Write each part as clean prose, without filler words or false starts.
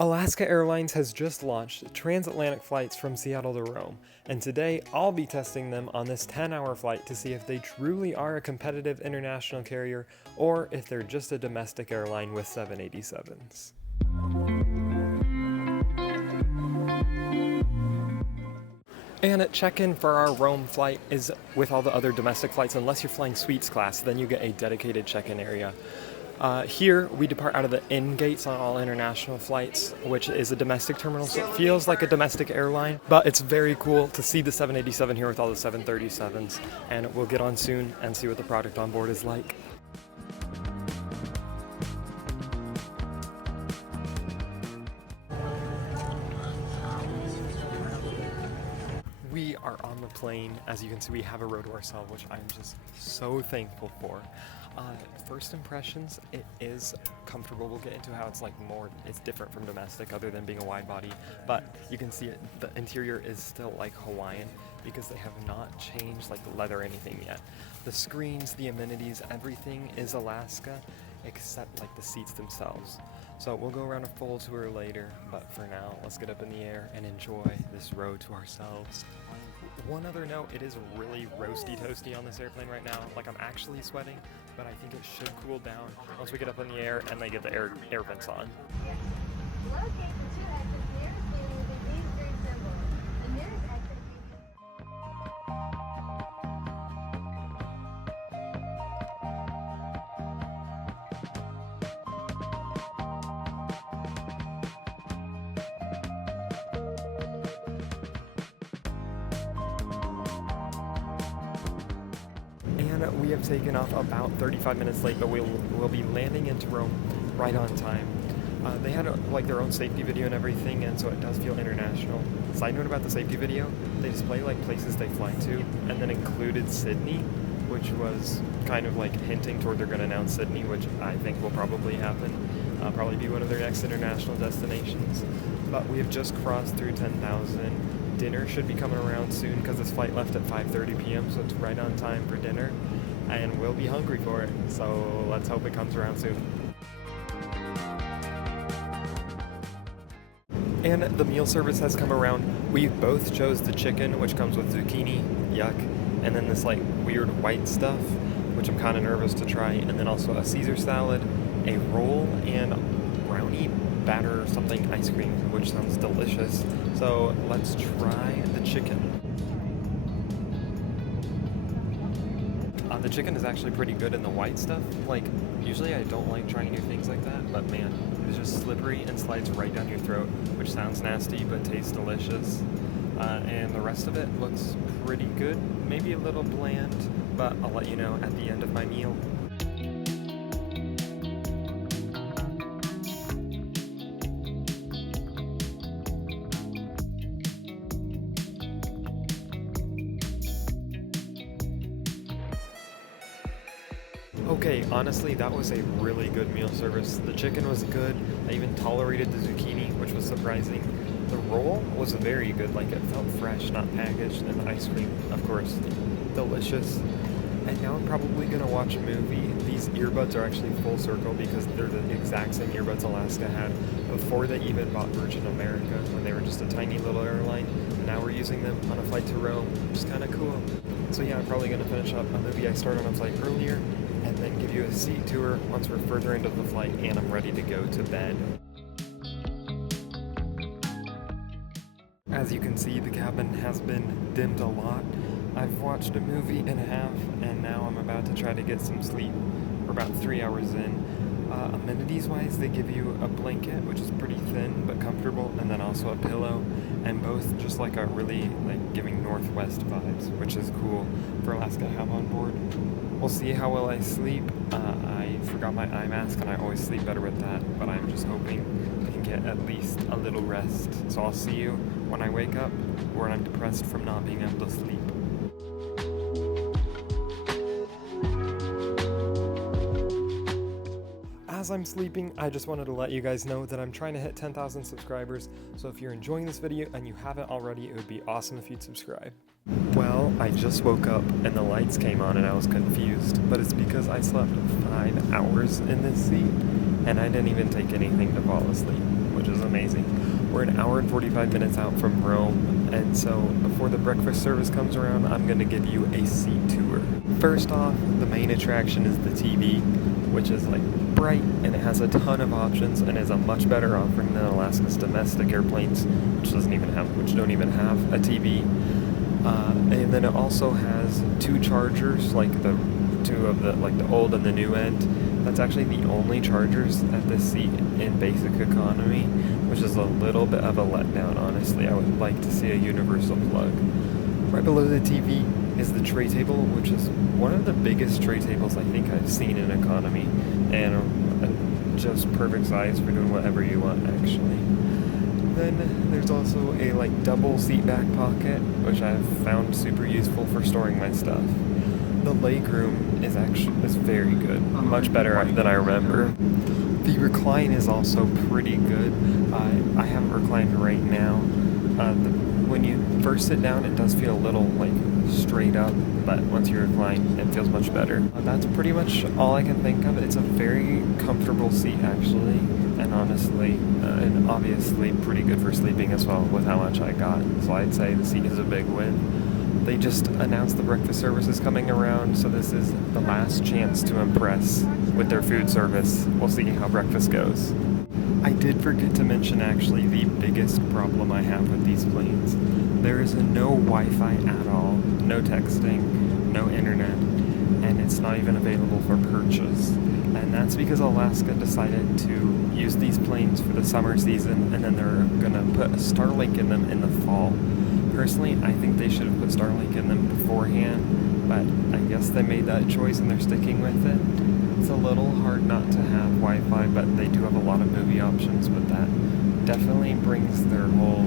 Alaska Airlines has just launched transatlantic flights from Seattle to Rome, and today I'll be testing them on this 10-hour flight to see if they truly are a competitive international carrier or if they're just a domestic airline with 787s. And at check-in for our Rome flight is with all the other domestic flights. Unless you're flying suites class, then you get a dedicated check-in area. Here, we depart out of the in gates on all international flights, which is a domestic terminal, so it feels like a domestic airline, but it's very cool to see the 787 here with all the 737s, and we'll get on soon and see what the product on board is like. We are on the plane. As you can see, we have a row to ourselves, which I'm just so thankful for. First impressions, it is comfortable. We'll get into how it's different from domestic other than being a wide body, but you can see it, the interior is still like Hawaiian because they have not changed like the leather or anything yet. The screens, the amenities, everything is Alaska except like the seats themselves. So we'll go around a full tour later, but for now, let's get up in the air and enjoy this row to ourselves. One other note, it is really roasty toasty on this airplane right now. Like, I'm actually sweating, but I think it should cool down once we get up in the air and they get the air vents on. Locate the two exits nearest you using these green symbols. The nearest exit And we have taken off about 35 minutes late, but we'll be landing into Rome right on time. They had like their own safety video and everything, and so it does feel international. Side note about the safety video, they display like places they fly to, and then included Sydney, which was kind of like hinting toward they're going to announce Sydney, which I think will probably happen. Probably be one of their next international destinations. But we have just crossed through 10,000. Dinner should be coming around soon because this flight left at 5:30 p.m., so it's right on time for dinner, and we'll be hungry for it, so let's hope it comes around soon. And the meal service has come around. We both chose the chicken, which comes with zucchini, yuck, and then this like weird white stuff, which I'm kind of nervous to try, and then also a Caesar salad, a roll, and brownie batter or something ice cream, which sounds delicious. So let's try the chicken. The chicken is actually pretty good in the white stuff. Like, usually I don't like trying new things like that, but man, it's just slippery and slides right down your throat, which sounds nasty but tastes delicious. And the rest of it looks pretty good, maybe a little bland, but I'll let you know at the end of my meal. Okay, honestly, that was a really good meal service. The chicken was good. I even tolerated the zucchini, which was surprising. The roll was very good, like it felt fresh, not packaged, and the ice cream, of course, delicious. And now I'm probably gonna watch a movie. These earbuds are actually full circle because they're the exact same earbuds Alaska had before they even bought Virgin America, when they were just a tiny little airline. And now we're using them on a flight to Rome, which is kind of cool. So yeah, I'm probably gonna finish up a movie I started on a flight earlier, and then give you a seat tour once we're further into the flight and I'm ready to go to bed. As you can see, the cabin has been dimmed a lot. I've watched a movie and a half, and now I'm about to try to get some sleep. We're about 3 hours in. Amenities-wise, they give you a blanket, which is pretty thin but comfortable, and then also a pillow, and both just like a really like giving Northwest vibes, which is cool for Alaska to have on board. We'll see how well I sleep. I forgot my eye mask, and I always sleep better with that, but I'm just hoping I can get at least a little rest. So I'll see you when I wake up, or when I'm depressed from not being able to sleep. As I'm sleeping, I just wanted to let you guys know that I'm trying to hit 10,000 subscribers, so if you're enjoying this video and you haven't already, it would be awesome if you'd subscribe. Well, I just woke up and the lights came on and I was confused, but it's because I slept 5 hours in this seat and I didn't even take anything to fall asleep, which is amazing. We're an hour and 45 minutes out from Rome, and so before the breakfast service comes around, I'm going to give you a seat tour. First off, the main attraction is the TV, which is like bright and it has a ton of options and is a much better offering than Alaska's domestic airplanes, which don't even have a TV. And then it also has two chargers, like the two of the old and the new end. That's actually the only chargers at this seat in basic economy, which is a little bit of a letdown, honestly. I would like to see a universal plug. Right below the TV is the tray table, which is one of the biggest tray tables I think I've seen in economy, and just perfect size for doing whatever you want, actually. Then there's also a double seat back pocket, which I've found super useful for storing my stuff. The legroom is very good, much better than I remember. The recline is also pretty good. I haven't reclined right now. When you first sit down, it does feel a little straight up, but once you recline, it feels much better. That's pretty much all I can think of. It's a very comfortable seat, actually, and honestly, and obviously pretty good for sleeping as well with how much I got. So I'd say the seat is a big win. They just announced the breakfast service is coming around, so this is the last chance to impress with their food service. We'll see how breakfast goes. I did forget to mention actually the biggest problem I have with these planes. There is no Wi-Fi at all, no texting, no internet, and it's not even available for purchase. And that's because Alaska decided to use these planes for the summer season, and then they're gonna put a Starlink in them in the fall. Personally, I think they should have put Starlink in them beforehand, but I guess they made that choice and they're sticking with it. It's a little hard not to have Wi-Fi, but they do have a lot of movie options, but that definitely brings their whole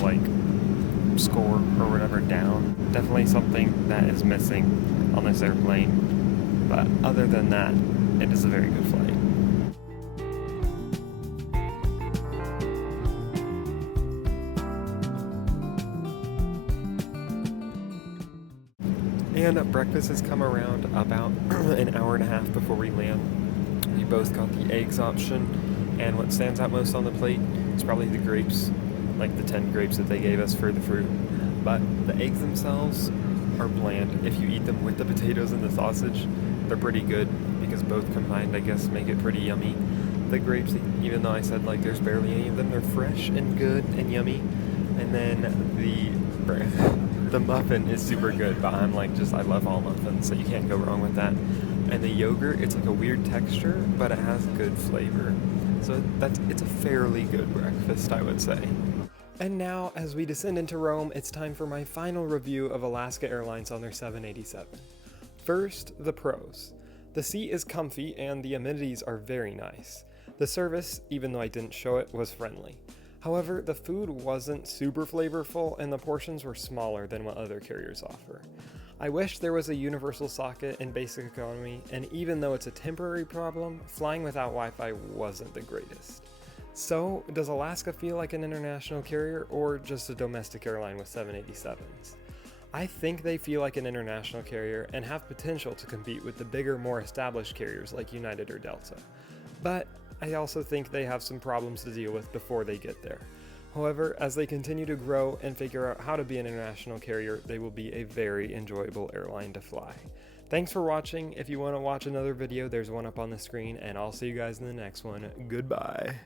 score or whatever down. Definitely something that is missing on this airplane, but other than that, it is a very good flight. And breakfast has come around about an hour and a half before we land. We both got the eggs option, and what stands out most on the plate is probably the grapes, like the 10 grapes that they gave us for the fruit. But the eggs themselves are bland. If you eat them with the potatoes and the sausage, they're pretty good, because both combined, I guess, make it pretty yummy. The grapes, even though I said there's barely any of them, they're fresh and good and yummy. And then the muffin is super good, but I love all muffins, so you can't go wrong with that. And the yogurt, it's a weird texture, but it has good flavor. So it's a fairly good breakfast, I would say. And now, as we descend into Rome, it's time for my final review of Alaska Airlines on their 787. First, the pros. The seat is comfy and the amenities are very nice. The service, even though I didn't show it, was friendly. However, the food wasn't super flavorful and the portions were smaller than what other carriers offer. I wish there was a universal socket in basic economy, and even though it's a temporary problem, flying without Wi-Fi wasn't the greatest. So, does Alaska feel like an international carrier or just a domestic airline with 787s? I think they feel like an international carrier and have potential to compete with the bigger, more established carriers like United or Delta. But I also think they have some problems to deal with before they get there. However, as they continue to grow and figure out how to be an international carrier, they will be a very enjoyable airline to fly. Thanks for watching. If you want to watch another video, there's one up on the screen, and I'll see you guys in the next one. Goodbye.